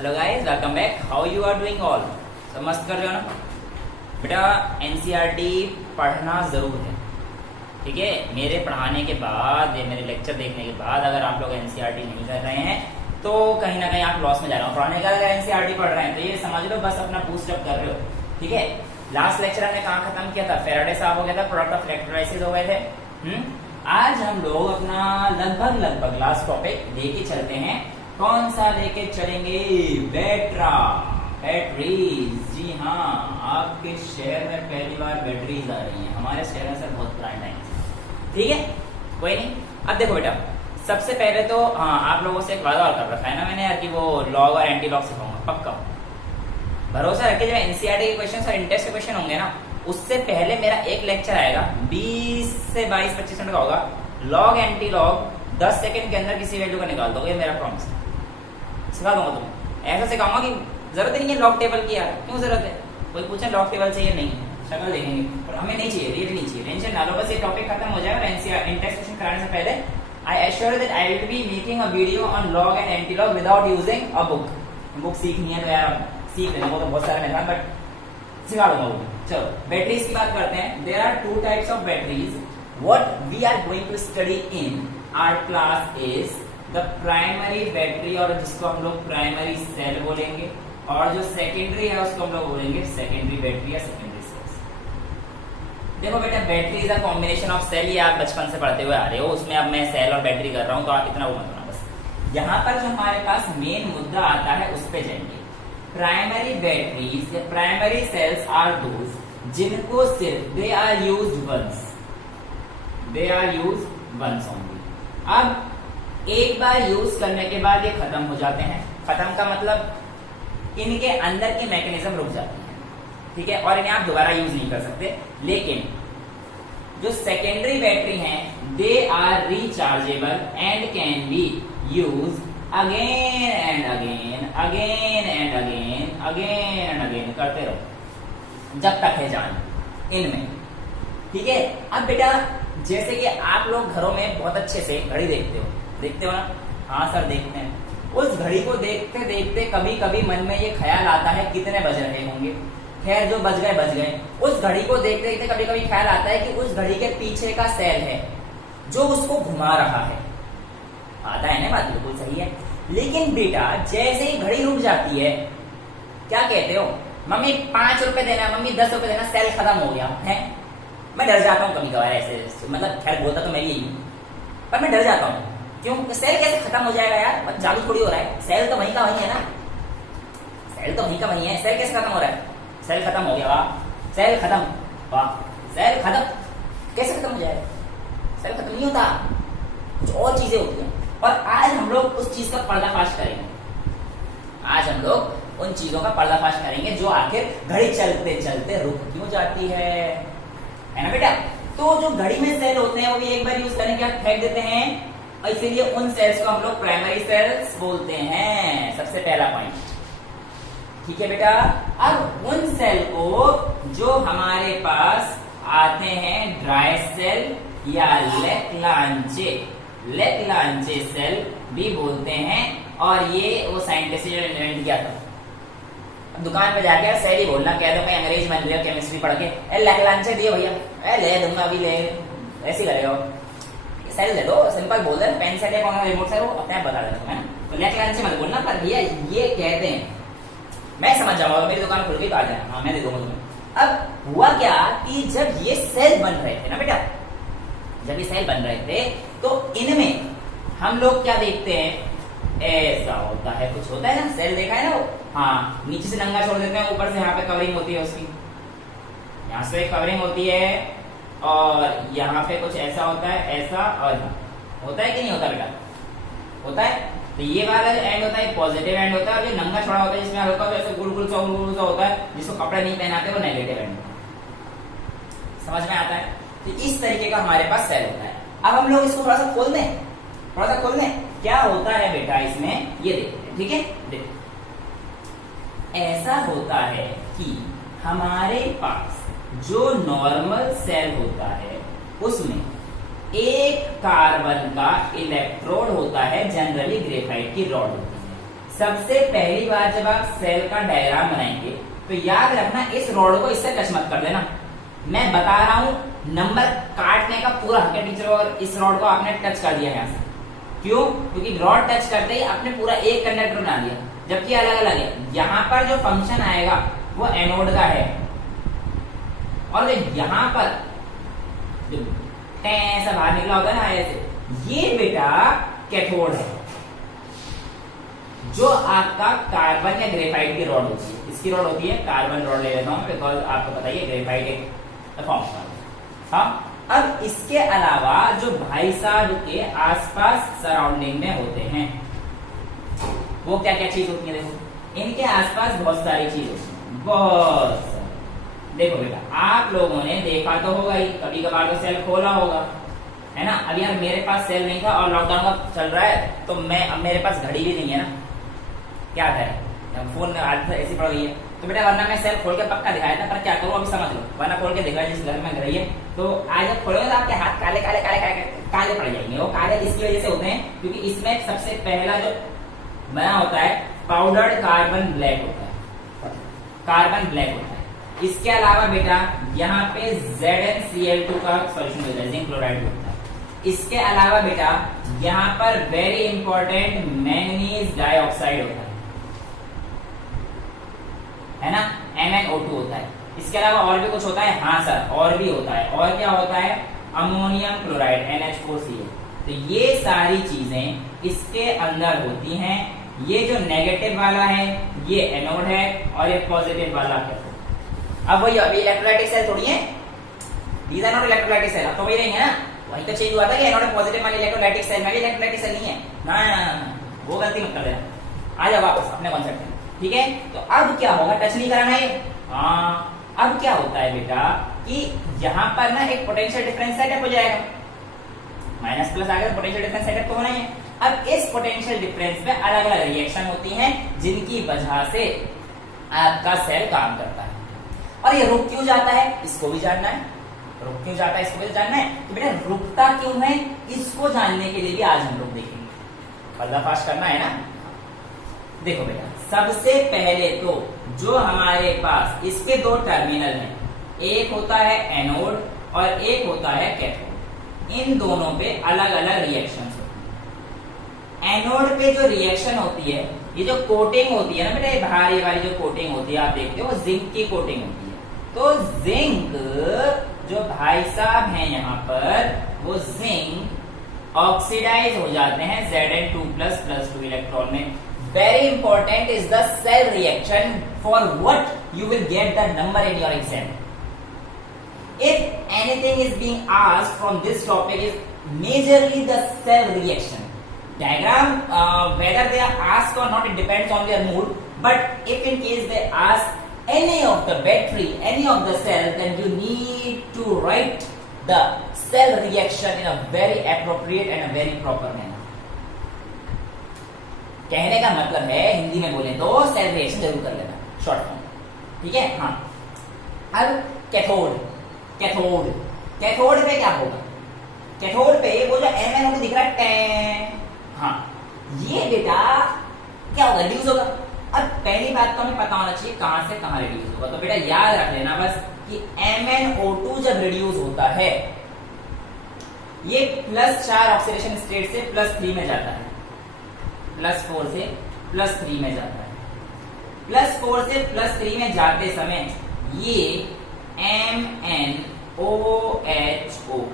Hello guys, welcome back. How you are doing all? सब मस्त कर रहे हो ना? बेटा एनसीईआरटी पढ़ना जरूर है, ठीक है। मेरे पढ़ाने के बाद या मेरे लेक्चर देखने के बाद अगर आप लोग एनसीईआरटी नहीं कर रहे हैं तो कहीं ना कहीं आप लॉस में जा रहे हो। पढ़ाने का अगर एनसीईआरटी पढ़ रहे हैं तो ये समझ लो बस अपना बूस्टअप कर रहे हो, ठीक है। लास्ट लेक्चर हमने कहाँ खत्म किया था? फेराडे साहब हो गया था, प्रोडक्ट ऑफ इलेक्ट्रोलाइसिस हो गए थे। आज हम लोग अपना लगभग लास्ट टॉपिक लेके चलते हैं। कौन सा लेके चलेंगे? बैटरीज। जी हाँ, आपके शहर में पहली बार बैटरीज आ रही हैं। हमारे शहर में सर बहुत पुराने टाइम से, ठीक है, कोई नहीं। अब देखो बेटा, सबसे पहले तो हाँ, आप लोगों से एक वादा और कर रखा है ना मैंने यार कि वो लॉग और एंटी लॉग सिखाऊंगा, पक्का भरोसा रखे। जब एनसीईआरटी के क्वेश्चन और इंटेस्ट के क्वेश्चन होंगे ना, उससे पहले मेरा एक लेक्चर आएगा 20 से 22-25 मिनट का होगा। लॉग एंटी लॉग 10 सेकंड के अंदर किसी वैल्यू का निकाल दोगे, मेरा प्रॉमिस है। सिखा दूंगा तुम्हें, ऐसा सिखाऊंगा कि जरूरत नहीं है लॉग टेबल की। यार क्यों जरूरत है? कोई पूछे लॉग टेबल चाहिए, नहीं शक्ल देखेंगे, पर हमें नहीं चाहिए, रियल नहीं चाहिए। टेंशन ना लो, बस ये टॉपिक खत्म हो जाएगा। एनसीईआरटी इंटेस्ट क्वेश्चन कराने से पहले I assure that I will be making a video on log and anti log without using a book सीखनी है तो यार सीख लेना, वो तो बहुत सारे मेहमान, बट सिखा दूंगा वो। चलो बैटरीज की बात करते हैं। There are two types of batteries. What we are going to study in our class is the primary battery, और जिसको हम लोग प्राइमरी सेल बोलेंगे, और जो सेकेंडरी है उसको हम लोग बोलेंगे सेकेंडरी बैटरी या सेकेंडरी सेल्स। देखो बेटा, battery is a combination of cell. ये आप बचपन से पढ़ते हुए आ रहे हो, उसमें अब मैं सेल और बैटरी कर रहा हूं तो आप इतना वो मत होना। बस यहाँ पर जो हमारे पास मेन मुद्दा आता है उस पे जाएंगे। प्राइमरी बैटरीज या प्राइमरी सेल्स आर दोज जिनको सिर्फ they are used once only. अब एक बार यूज करने के बाद ये खत्म हो जाते हैं। खत्म का मतलब इनके अंदर की मैकेनिज्म रुक जाती है, ठीक है, और इन्हें आप दोबारा यूज नहीं कर सकते। लेकिन जो सेकेंडरी बैटरी हैं they are rechargeable and can be use again and again करते रहो जब तक है जान इनमें, ठीक है। अब बेटा, जैसे कि आप लोग घरों में बहुत अच्छे से घड़ी देखते हो ना? हाँ सर देखते हैं। उस घड़ी को देखते देखते कभी कभी मन में ये ख्याल आता है कितने बज रहे होंगे। खैर जो बज गए। उस घड़ी को देखते देखते कभी कभी ख्याल आता है कि उस घड़ी के पीछे का सेल है जो उसको घुमा रहा है। आता है ना? बात बिल्कुल सही है। लेकिन बेटा जैसे ही घड़ी रुक जाती है, क्या कहते हो? मम्मी 5 रुपए देना, मम्मी 10 रुपए देना, सेल खत्म हो गया है। मैं डर जाता हूँ कभी कभार ऐसे, मतलब खैर बोलता तो मैं यही हूँ, पर मैं डर जाता हूँ। क्यों? सेल कैसे खत्म हो जाएगा यार? चालू थोड़ी हो रहा है, सेल तो वहीं का वहीं है ना, सेल तो वहीं का वहीं है। सेल कैसे खत्म हो रहा है? सेल खत्म हो गया, वाह। सेल खत्म, वाह। सेल खत्म कैसे खत्म हो जाएगा? सेल खत्म नहीं होता, कुछ और चीजें होती हैं। और आज हम लोग उस चीज का पर्दाफाश करेंगे। आज हम लोग उन चीजों का पर्दाफाश करेंगे जो आखिर घड़ी चलते चलते रुक क्यों जाती है ना बेटा? तो जो घड़ी में सेल होते हैं वो भी एक बार यूज करने के बाद फेंक देते हैं, और इसीलिए उन सेल्स को हम लोग प्राइमरी सेल्स बोलते हैं। सबसे पहला पॉइंट, ठीक है बेटा। अब उन सेल को जो हमारे पास आते हैं ड्राई सेल या लेक्लांचे सेल भी बोलते हैं, और ये वो साइंटिस्ट ने इन्वेंट किया था। दुकान पे जाके सेल ही बोलना, कह दो भाई अंग्रेज बन रहे हो केमिस्ट्री पढ़ के, लेक्लांचे दिए भैया, ले दूंगा अभी, ले ऐसे करेगा। सेल दे दो, सिंपल बोल दे, पेन सेल है, कौन रिमोट सेल, वो अपने आप बता देता है। तो लेक्लांचे मत बोलना, पर भैया ये कहते हैं, मैं समझ जाऊंगा, मेरी दुकान खुल गई तो आ जाए, हाँ मैं दे दूंगा तुम्हें। अब हुआ क्या कि जब ये सेल बन रहे थे ना बेटा, जब ये सेल बन रहे थे तो इनमें हम लोग क्या देखते हैं? ऐसा होता है, कुछ होता है ना, सेल देखा है ना वो? हाँ, नीचे से नंगा छोड़ देते हैं, ऊपर से यहाँ पे कवरिंग होती है उसकी, यहाँ से कवरिंग होती है, और यहाँ पे कुछ ऐसा होता है, ऐसा, और होता है कि नहीं होता बेटा? होता है। तो ये वाला जो एंड होता है पॉजिटिव एंड होता है, और जो नंगा छोड़ा होता है जिसमें हल्का सा ऐसे गुल सा होता है, जिसको कपड़े नहीं पहनाते, वो नेगेटिव एंड होता है। समझ में आता है? तो इस तरीके का हमारे पास सेल होता है। अब हम लोग इसको थोड़ा सा खोल दें, क्या होता है बेटा इसमें, ये देखते हैं, ठीक है। देखो, ऐसा होता है कि हमारे पास जो नॉर्मल सेल होता है उसमें एक कार्बन का इलेक्ट्रोड होता है, जनरली ग्रेफाइट की रॉड होती है, सबसे पहली बार जब आप सेल का डायग्राम बनाएंगे तो याद रखना इस रॉड को इससे टच मत कर देना। मैं बता रहा हूं नंबर काटने का पूरा हक है टीचर, और इस रॉड को आपने टच कर दिया यहाँ से। क्यों? क्योंकि रॉड टच करते ही आपने पूरा एक कंडक्टर बना दिया, जबकि अलग अलग है। यहाँ पर जो फंक्शन आएगा वो एनोड का है, और जो यहाँ पर जो ऐसा बाहर निकला होता है ना ऐसे, ये बेटा कैथोड है, जो आपका कार्बन या ग्रेफाइट की रॉड होती है। इसकी रॉड होती है कार्बन रॉड, ले लेता हूं बिकॉज आपको पता ही है ग्रेफाइट एक फॉर्म का। हाँ, अब इसके अलावा जो भाई साहब के आसपास सराउंडिंग में होते हैं वो क्या क्या चीज होती है? देखो, इनके आसपास बहुत सारी चीज होती है, बहुत सारी। देखो बेटा, आप लोगों ने देखा तो होगा ही, कभी कभार तो सेल खोला होगा, है ना। अब यार मेरे पास सेल नहीं था और लॉकडाउन का चल रहा है, तो अब मेरे पास घड़ी भी नहीं है ना, क्या करें, फोन में आदत ऐसी पड़ गई है। तो बेटा वरना मैं सेल खोल के पक्का दिखाया था, पर क्या करूं अभी समझ लो, वरना खोल के दिखा जिस घर में घड़ी है, तो आज जब खोलोगे तो आपके हाथ काले काले काले काले काले पड़ जाएंगे। वो काले इसकी वजह से होते हैं क्योंकि इसमें सबसे पहला जो बना होता है पाउडर्ड कार्बन ब्लैक होता है, कार्बन ब्लैक होता है। इसके अलावा बेटा यहाँ पे ZnCl2 का सॉल्यूशन होता है, जिंक क्लोराइड होता है। इसके अलावा बेटा यहाँ पर वेरी इंपॉर्टेंट मैंगनीज डाइऑक्साइड होता है ना, MnO2 होता है। इसके अलावा और भी कुछ होता है? हाँ सर, और भी होता है। और क्या होता है? Ammonium chloride NH4Cl। तो ये सारी चीजें इसके अंदर होती हैं। ये जो नेगेटिव वाला है ये एनोड है, और ये पॉजिटिव वाला कैथोड। अब वही अभी इलेक्ट्रोलाइटिक सेल थोड़ी है, these are not electrolytic cell. अब तो वही रहेंगे ना, वही तो चेंज हुआ था कि एनोड पॉजिटिव वाली इलेक्ट्रोलाइटिक सेल में भी इलेक्ट्रोलाइटिक सेल नहीं है ना, वो गलती मत कर देना। आ जाओ वापस अपने कॉन्सेप्ट में, ठीक है। तो अब क्या होगा, टच नहीं कराना है। हाँ, अब क्या होता है बेटा कि यहाँ पर ना एक पोटेंशियल डिफरेंस सेटअप हो जाएगा, माइनस प्लस आ गया, पोटेंशियल डिफरेंस सेटअप तो होना ही है। अब इस पोटेंशियल डिफरेंस में अलग अलग रिएक्शन होती हैं जिनकी वजह से आपका सेल काम करता है। और ये रुक क्यों जाता है इसको भी जानना है, रुक क्यों जाता है इसको भी जानना है। तो बेटा रुकता क्यों है इसको जानने के लिए भी आज हम लोग देखेंगे, पर्दाफाश करना है ना। देखो बेटा, सबसे पहले तो जो हमारे पास इसके दो टर्मिनल हैं, एक होता है एनोड और एक होता है कैथोड। इन दोनों पे अलग अलग रिएक्शंस होती है। एनोड पे जो रिएक्शन होती है, ये जो कोटिंग होती है ना बेटा, ये भारी वाली जो कोटिंग होती है आप देखते हो, वो जिंक की कोटिंग होती है। तो जिंक जो भाई साहब हैं यहाँ पर, वो जिंक ऑक्सीडाइज हो जाते हैं Zn2++2 इलेक्ट्रॉन में। Very important is the cell reaction for what you will get the number in your exam. If anything is being asked from this topic is majorly the cell reaction. Diagram, whether they are asked or not, it depends on their mood. But if in case they ask any of the battery, any of the cell, then you need to write the cell reaction in a very appropriate and a very proper manner. कहने का मतलब है हिंदी में बोले तो cell reaction जरूर कर लेना, शॉर्ट फॉर्म, ठीक है। हाँ, अब कैथोड, कैथोड कैथोड पे क्या होगा? कैथोड पे वो जो MnO2 दिख रहा है, हाँ, ये बेटा क्या होगा, रिड्यूस होगा। अब पहली बात तो हमें पता होना चाहिए कहां से कहां रिड्यूस होगा। तो बेटा याद रख लेना बस कि MnO2 जब रिड्यूस होता है, ये +4 ऑक्सीडेशन स्टेट से +3 में जाता है, +4 से +3 में जाता है। +4 से +3 में जाते समय ये MnOHO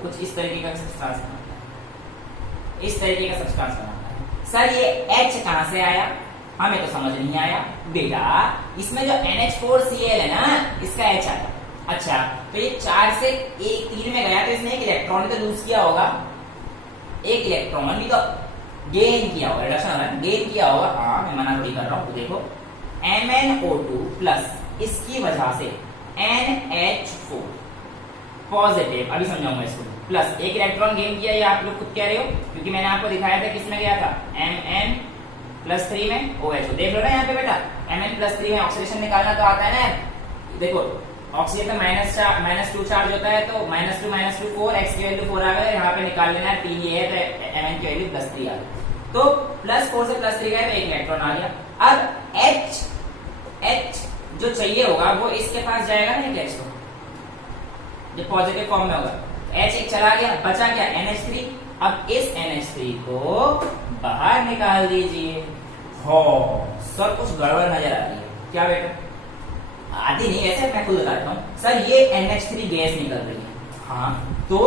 कुछ इस तरीके का सब्सटेंस बनाता है, इस तरीके का सब्सटेंस बनाता है। सर ये H कहां से आया, हमें तो समझ नहीं आया बेटा। इसमें जो NH4Cl है ना, इसका H आया। अच्छा, तो ये 4 से 3 में गया तो इसने एक इलेक्ट्रॉन तो लूज किया होगा, एक इलेक्ट्रॉन भी तो गेन किया होगा, रिडक्शन होगा, गेन किया होगा। हाँ, मैं मना थोड़ी कर रहा हूं। देखो MnO2 प्लस इसकी वजह से NH4 पॉजिटिव, अभी समझाऊंगा इसको, प्लस एक इलेक्ट्रॉन गेन किया, ये आप लोग खुद कह रहे हो क्योंकि मैंने आपको दिखाया था किसमें गया था, Mn+3 में OHO। देख लो ना यहाँ पे बेटा, Mn+3 में ऑक्सीडेशन निकालना तो आता है ना। देखो ऑक्सीजन में -2 चार्ज होता है, तो -2 -2 4, x की वैल्यू 4 आ गया, यहाँ पे निकाल लेना है 3 ये है, तो Mn की वैल्यू +3 आ गई। तो +4 से +3 गए तो एक इलेक्ट्रॉन आ गया। अब H जो चाहिए होगा वो इसके पास जाएगा ना, एक H जो पॉजिटिव फॉर्म में होगा, H एक चला गया, बचा क्या NH3। अब इस NH3 को बाहर निकाल दीजिए। हो सर कुछ गड़बड़ नजर आ रही है क्या बेटा? आती नहीं, ऐसे मैं खुद बताता हूँ सर, ये NH3 गैस निकल रही है। हाँ तो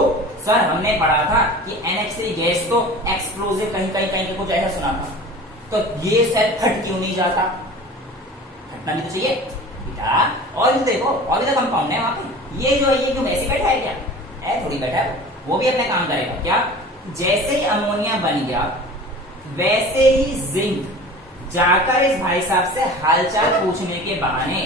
सर हमने पढ़ा था कि NH3 गैस तो एक्सप्लोजिव कहीं कहीं कहीं कुछ ऐसा सुना था, तो ये सेल फट क्यों नहीं जाता? फटना भी तो चाहिए बेटा। और भी देखो, और भी तो कंपाउंड है वहां पे। ये जो है ये क्यों वैसे बैठा है क्या? है थोड़ी बैठा है, वो भी अपने काम करेगा। क्या? जैसे ही अमोनिया बन गया वैसे ही जिंक जाकर इस भाई साहब से हालचाल पूछने के बहाने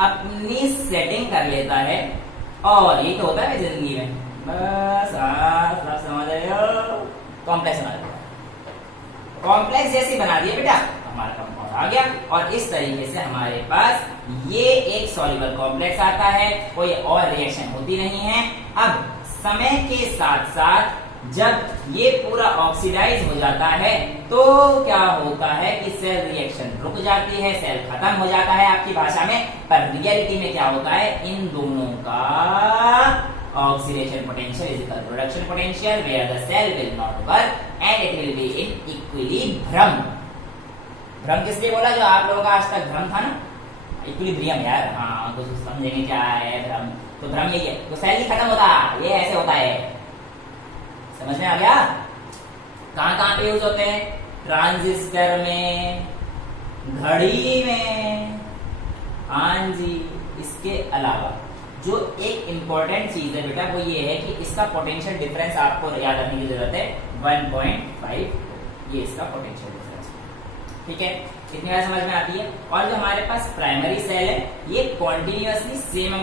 अपनी सेटिंग कर लेता है। और ये तो होता है जिंदगी में, बस आप समझ रहे हो, कॉम्प्लेक्स बना दिया। कॉम्प्लेक्स जैसी बना दिया बेटा, हमारा कंपाउंड आ गया। और इस तरीके से हमारे पास ये एक सॉल्युबल कॉम्प्लेक्स आता है, कोई और रिएक्शन होती नहीं है। अब समय के साथ साथ जब ये पूरा ऑक्सीडाइज हो जाता है तो क्या होता है कि सेल रिएक्शन रुक जाती है, सेल खत्म हो जाता है आपकी भाषा में। पर रियलिटी में क्या होता है, इन दोनों का oxidation potential is equal to reduction potential, where the cell will not work and it will be in equilibrium. भ्रम किसलिए बोला? जो आप लोगों का आज तक भ्रम था ना, इक्विलिब्रियम यार। हाँ कुछ समझेंगे क्या है भ्रम? तो भ्रम यही है, तो सेल नहीं खत्म होता, ये ऐसे होता है। समझ में आ गया? कहां कहां पे यूज होते हैं? ट्रांजिस्टर में, घड़ी में। हाँ जी। इसके अलावा जो एक इंपॉर्टेंट चीज है बेटा वो ये है कि इसका पोटेंशियल डिफरेंस आपको याद रखने की जरूरत है, 1.5। ये इसका पोटेंशियल डिफरेंस, ठीक है? इतनी बात समझ में आती है। और जो हमारे पास प्राइमरी सेल है ये continuously same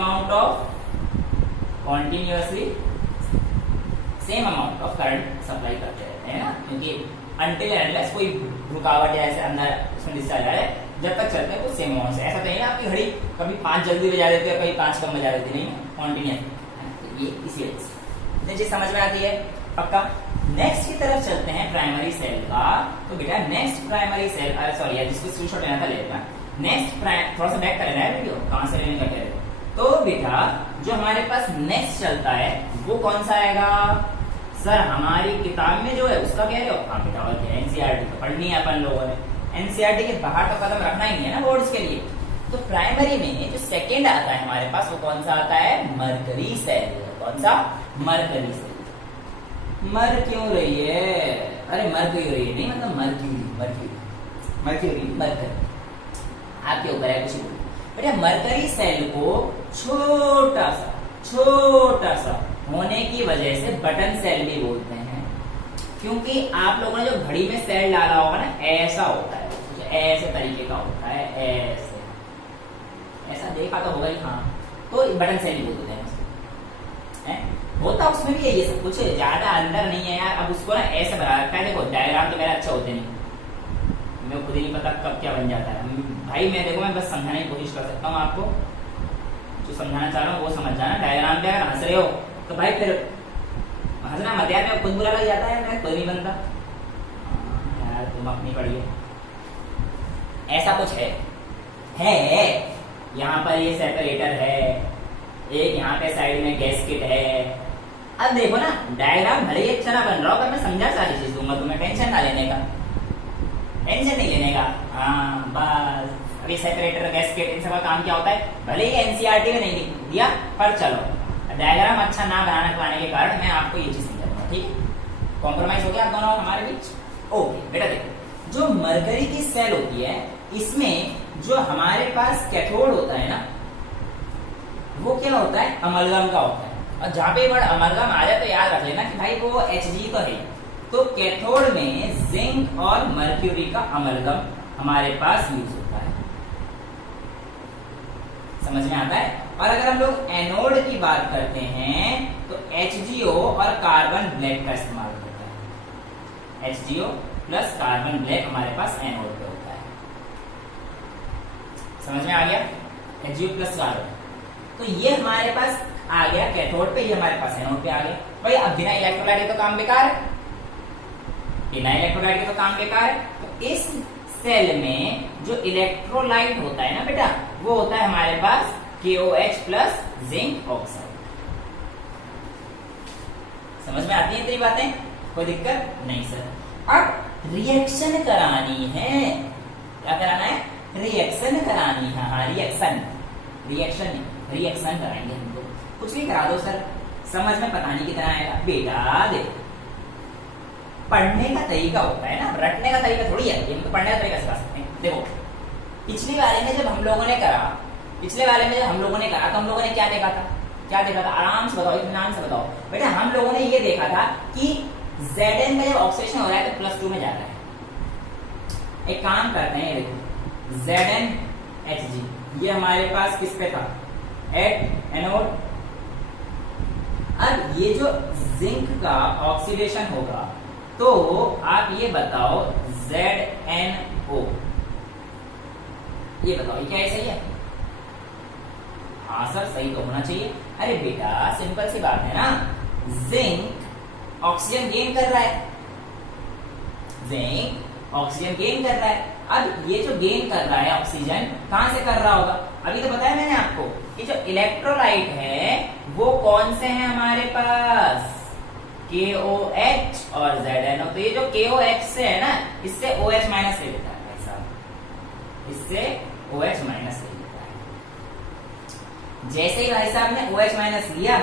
amount of current supply करते रहते हैं ना, क्योंकि अनटिल अनलेस कोई रुकावट या ऐसे अंदर उसमें डिस्चार्ज आ रहा है, जब तक चलते हैं वो सेम अमाउंट से। ऐसा तो नहीं है आपकी घड़ी कभी 5 जल्दी बजा देती है, कभी 5 कम बजा देती, नहीं है, कॉन्टिन्यूस। ये इसी वजह से चीज समझ में आती है पक्का। नेक्स्ट की तरफ चलते हैं प्राइमरी सेल का। तो बेटा नेक्स्ट प्राइमरी सेल, सॉरी यार जिसको स्क्रीनशॉट लेना था ले लेना। नेक्स्ट थोड़ा सा बैक कर लेना है वीडियो, कहां से लेने का कह रहे हो। तो बेटा जो हमारे पास नेक्स्ट चलता है वो कौन सा आएगा? सर हमारी किताब में जो है उसका कह रहे हो? हाँ बेटा, और क्या, एनसीईआरटी तो पढ़नी है अपन लोगों ने, एनसीईआरटी के बाहर तो कदम रखना ही नहीं है ना बोर्ड्स के लिए। तो प्राइमरी में जो सेकेंड आता है हमारे पास वो कौन सा आता है? Mercury cell. कौन सा? Mercury cell. मर क्यों रही है? अरे मर क्यों रही है नहीं, मतलब मरक्यूरी आपके ऊपर है कुछ भी। बेटा मरकरी सेल को छोटा सा होने की वजह से बटन सेल भी बोलते हैं, क्योंकि आप लोगों ने जो घड़ी में सेल डाला होगा ना, ऐसा होता है, ऐसे तरीके का होता है, ऐसा देखा तो होगा ही। हाँ तो बटन सेल ही बोलते हैं। होता उसमें भी है ये सब कुछ, ज्यादा अंदर नहीं है यार। अब उसको ना ऐसे बना रखा है, देखो डायग्राम तो मेरा अच्छा होते नहीं, मेरे खुद ही नहीं पता कब क्या बन जाता है भाई। मैं देखो मैं बस समझाने की कोशिश कर सकता हूँ आपको, जो समझाना चाह रहा हूँ वो समझ जाना। डायग्राम पे अगर हंस रहे हो तो भाई फिर हंसना मत यार, मैं खुद बुरा लग जाता है, मैं खुद नहीं बनता यार, तुम अपनी पढ़िए। ऐसा कुछ है यहाँ पर ये सेपरेटर है, एक यहाँ पे साइड में गैसकेट है। अब देखो ना डायग्राम भले ही अच्छा ना बन रहा हो, पर मैं समझा सारी चीज दूंगा तुम्हें, टेंशन ना लेने का, टेंशन नहीं लेने का। हाँ बस अभी सेपरेटर गैसकेट इन सब का काम क्या होता है, भले ही एनसीईआरटी में नहीं दिया, पर चलो डायग्राम अच्छा ना बनाने पाने के कारण मैं आपको ये चीज समझाऊंगा, ठीक है? कॉम्प्रोमाइज हो गया आप दोनों हमारे बीच। ओके बेटा देखो, जो मरकरी की सेल होती है इसमें जो हमारे पास कैथोड होता है ना, वो क्या होता है? अमलगम का होता है। और जहां पे वर्ड अमलगम आ जाए तो याद रख लेना कि भाई वो Hg तो है। तो कैथोड में जिंक और मर्क्यूरी का अमलगम हमारे पास यूज होता है, समझ में आता है? और अगर हम लोग एनोड की बात करते हैं तो HgO और कार्बन ब्लैक का इस्तेमाल होता है। HgO प्लस कार्बन ब्लैक हमारे पास एनोड पे होता है, समझ में आ गया? HgO प्लस कार्बन, तो ये हमारे पास आ गया कैथोड पे, ये हमारे पास एनोड पे आ गया। भाई अब बिना इलेक्ट्रोलाइट तो काम बेकार है, बिना इलेक्ट्रोलाइट के तो काम बेकार है। तो इस सेल में जो इलेक्ट्रोलाइट होता है ना बेटा, वो होता है हमारे पास KOH प्लस जिंक ऑक्साइड। समझ में आती है तेरी बातें? कोई दिक्कत नहीं सर। अब रिएक्शन करानी है, क्या कराना है? रिएक्शन करानी है। हाँ रिएक्शन, रिएक्शन नहीं, रिएक्शन कराएंगे हमको। कुछ भी करा दो सर, समझ में पता नहीं कितना आएगा। बेटा देखो, पढ़ने का तरीका होता है ना, रटने का तरीका थोड़ी है, ये तो पढ़ने का तरीका सिखा सकते हैं। देखो पिछली बारे में जब हम लोगों ने करा, तो हम लोगों ने क्या देखा था? आराम से बताओ, इत्मीनान से बताओ बेटा। हम लोगों ने ये देखा था कि Zn का जब ऑक्सीडेशन हो रहा है तो +2 में जा रहा है। एक काम करते हैं, ये देखो ZnHg ये हमारे पास किस पे था? At anode. अब ये जो जिंक का ऑक्सीडेशन होगा तो आप ये बताओ ZnO, ये बताओ ये क्या सही है? हाँ सर सही तो होना चाहिए। अरे बेटा सिंपल सी बात है ना, जिंक ऑक्सीजन गेन कर रहा है, अब ये जो गेन कर रहा है ऑक्सीजन, कहां से कर रहा होगा? अभी तो बताया मैंने आपको कि जो इलेक्ट्रोलाइट है वो कौन से हैं हमारे पास? KOH और ZnO। तो ये जो KOH से है ना, इससे OH माइनस ले लेता है भाई साहब, इससे OH माइनस ले लेता है। जैसे ही भाई साहब ने OH माइनस लिया,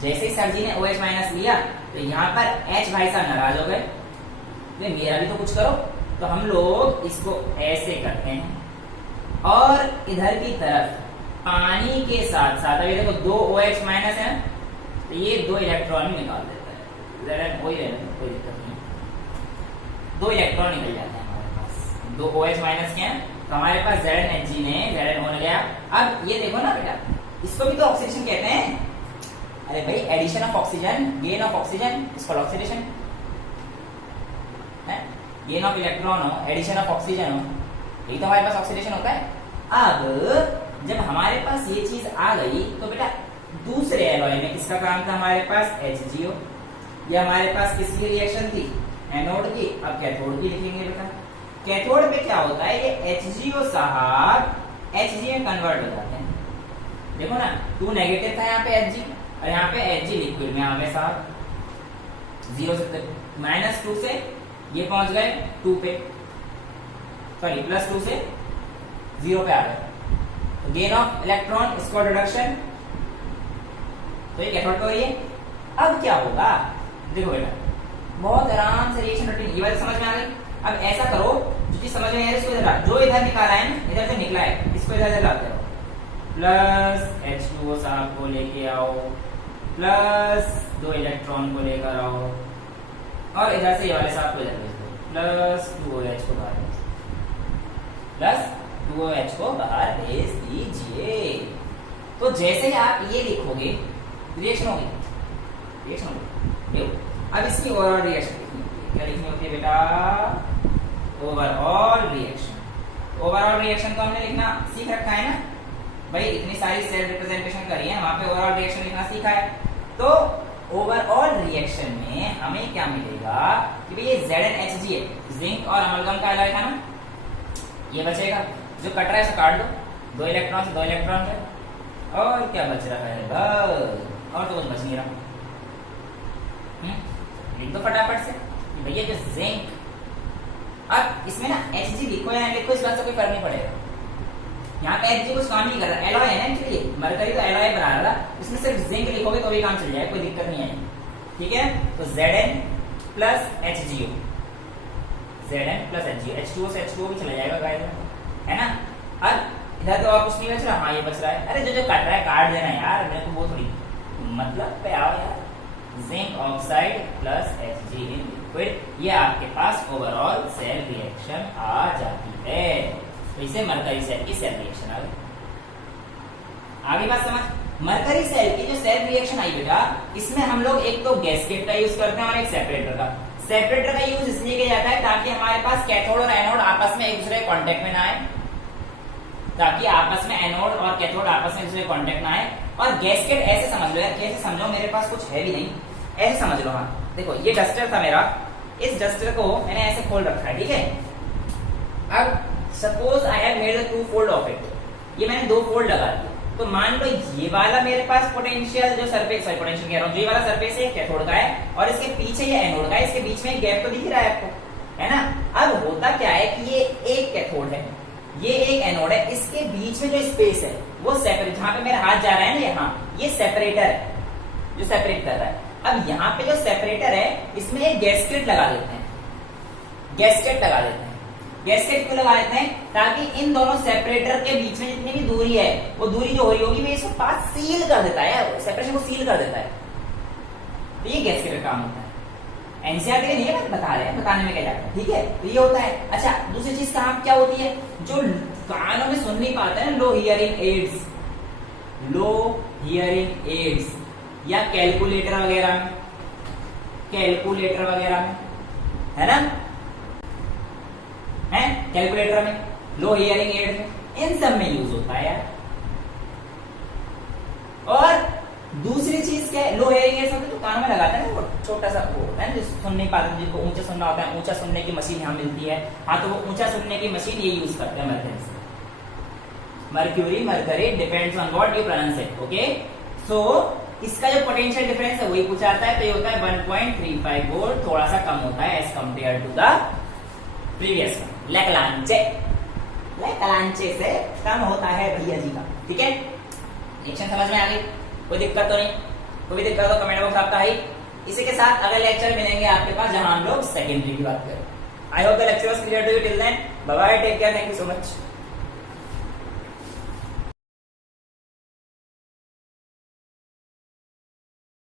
जैसे ही सर जी ने OH माइनस लिया, तो यहाँ पर H भाई साहब नाराज हो गए, मेरा भी तो कुछ करो। तो हम लोग इसको ऐसे करते हैं और इधर की तरफ पानी के साथ साथ, अभी देखो 2 OH माइनस है, तो ये 2 इलेक्ट्रॉन निकाल देता है। ZnO ही रहने, कोई दिक्कत नहीं, 2 इलेक्ट्रॉन निकल जाते हैं हमारे पास। 2 OH माइनस के हैं तो हमारे पास ZnHg ने ZnO ने गया। अब ये देखो ना बेटा, इसको भी तो ऑक्सीडेशन कहते हैं। अरे भाई addition of oxygen, gain of oxygen, इसको ऑक्सीडेशन है। गेन ऑफ इलेक्ट्रॉन हो, एडिशन ऑफ ऑक्सीजन हो, यही तो हमारे पास ऑक्सीडेशन होता है। अब जब हमारे पास ये चीज आ गई तो बेटा दूसरे एलॉय में किसका काम था? हमारे पास HgO। ये हमारे पास किसकी रिएक्शन थी? एनोड की। अब कैथोड की लिखेंगे बेटा। कैथोड पे क्या होता है? ये HgO साहब Hg में कन्वर्ट हो जाते हैं। देखो ना, 2 नेगेटिव था यहाँ पे Hg, और यहाँ पे Hg लिक्विड में आ गए साहब। 0 से -2 से ये पहुंच गए 2 पे, सॉरी +2 से 0 पे आ गए। तो गेन ऑफ इलेक्ट्रॉन, इसको रिडक्शन, तो ये कैथोड पे हो रही है। अब क्या होगा? देखो बेटा बहुत आराम से रिएक्शन रूटीन, ये बात समझ में आ गई। अब ऐसा करो, जो चीज समझ में आ रही है इसको इधर, जो इधर निकाला है ना, इधर से निकला है, इसको इधर से लाते रहो। प्लस H2O साहब को लेके आओ, प्लस 2 इलेक्ट्रॉन को लेकर आओ, और इधर से ये वाले साहब को इधर भेज दो, प्लस 2OH को बाहर भेज दो, प्लस 2OH को बाहर भेज दीजिए। तो जैसे ही आप ये लिखोगे रिएक्शन होगी, रिएक्शन होगी। देखो अब इसकी ओवरऑल रिएक्शन क्या लिखनी होती है बेटा? Overall reaction. ओवरऑल रिएक्शन तो हमने लिखना सीख रखा है ना भाई, इतनी सारी सेल रिप्रेजेंटेशन करी है, वहां पे ओवरऑल रिएक्शन लिखना सीखा है। तो ओवरऑल रिएक्शन में हमें क्या मिलेगा कि भाई ये ZnHg है, जिंक और अमलगम का एलॉय था ना, ये बचेगा। जो कट रहा है उसे काट दो, 2 इलेक्ट्रॉन से 2 इलेक्ट्रॉन है, और क्या बच रहा है बस, और तो कुछ बच नहीं रहा। लिख दो फटाफट से भैया जो जिंक, अब इसमें ना Hg लिखो या लिखो, इस बात से कोई फर्क नहीं पड़ेगा। यहाँ पे Hg कुछ काम नहीं कर रहा, एलॉय है ना एक्चुअली, मरकरी तो एलॉय बना रहा, इसमें सिर्फ जिंक लिखोगे तो भी काम चल जाएगा, कोई दिक्कत नहीं आएगी। ठीक है, तो Zn plus HgO, Zn plus HgO, H2O से H2O भी चला जाएगा गाइस, है ना। अब इधर तो और कुछ नहीं बच रहा, हाँ ये बच रहा है। अरे जो जो कट रहा है काट देना यार, मेरे को वो थोड़ी मतलब पे आओ यार। Zinc oxide plus Hg in liquid, ये आपके पास ओवरऑल सेल रिएक्शन आ जाती है। तो इसे मरकरी सेल की सेल रिएक्शन आ गई। आगे बात समझ, मरकरी सेल की जो सेल रिएक्शन आई बेटा, इसमें हम लोग एक तो गैस्केट का यूज करते हैं और एक सेपरेटर का। सेपरेटर का यूज इसलिए किया जाता है ताकि हमारे पास कैथोड और एनोड आपस में एक दूसरे कांटेक्ट में ना आए, ताकि आपस में एनोड और कैथोड आपस में एक दूसरे कांटेक्ट ना आए। और गैस्केट ऐसे समझ लो यार, कैसे समझो, मेरे पास कुछ है भी नहीं, ऐसे समझ लो। हाँ देखो ये डस्टर था मेरा, इस डस्टर को मैंने ऐसे खोल रखा है, ठीक है। अब suppose I have made the 2 fold of it, ये मैंने 2 फोल्ड लगा दिए, तो मान लो ये वाला मेरे पास पोटेंशियल जो सरफेस, सॉरी पोटेंशियल कह रहा हूं, जो ये वाला सरफेस है कैथोड का है और इसके पीछे ये एनोड का है, इसके बीच में एक गैप तो दिख रहा है आपको, है ना। अब होता क्या है कि ये एक कैथोड है, ये एक एनोड है, इसके बीच में जो स्पेस है वो सेपरेट, जहां पे मेरा हाथ जा रहा है ना यहाँ, ये सेपरेटर है जो सेपरेट कर रहा है। अब यहाँ पे जो सेपरेटर है इसमें एक गैस्केट लगा देते हैं, गैस्केट लगा देते हैं। गैस्केट क्यों लगा देते हैं? ताकि इन दोनों सेपरेटर के बीच में जितनी भी दूरी है वो दूरी जो हो रही होगी वो इसको पास सील कर देता है, सेपरेशन को सील कर देता है। तो ये गैस्केट का काम होता है। एनसीईआरटी के लिए बता रहे हैं, बताने में क्या जाता है, ठीक है। तो ये होता है। अच्छा, दूसरी चीज काम क्या होती है, जो कानों में सुन नहीं पाते हैं, लो हियरिंग एड्स, लो हियरिंग एड्स या कैलकुलेटर वगैरह में, कैलकुलेटर वगैरह में, है ना, है कैलकुलेटर में, लो हियरिंग एड में, इन सब में यूज होता है यार। और दूसरी चीज क्या है, लो हियरिंग एड्स होते तो कानों में लगाते हैं वो छोटा सा वो होता है, जो सुन नहीं पाते, जिनको ऊंचा सुनना होता है, ऊंचा सुनने की मशीन यहाँ मिलती है, हाँ, तो वो ऊंचा सुनने की मशीन ये यूज करते हैं मर्करी से, mercury, mercury, depends on what you pronounce it, okay. So इसका जो पोटेंशियल डिफरेंस है वही पूछा जाता है, तो ये होता है 1.35 वोल्ट, थोड़ा सा कम होता है as compare to the previous one, Leclanche, Leclanche से कम होता है भैया जी का, ठीक है। रिएक्शन समझ में आ गई, कोई दिक्कत तो नहीं, कोई दिक्कत हो कमेंट बॉक्स आपका है। इसी के साथ अगले लेक्चर मिलेंगे आपके पास जहां हम लोग सेकेंडरी की बात करें। I hope the lecture was clear to you till then, bye bye, take care, thank you so much.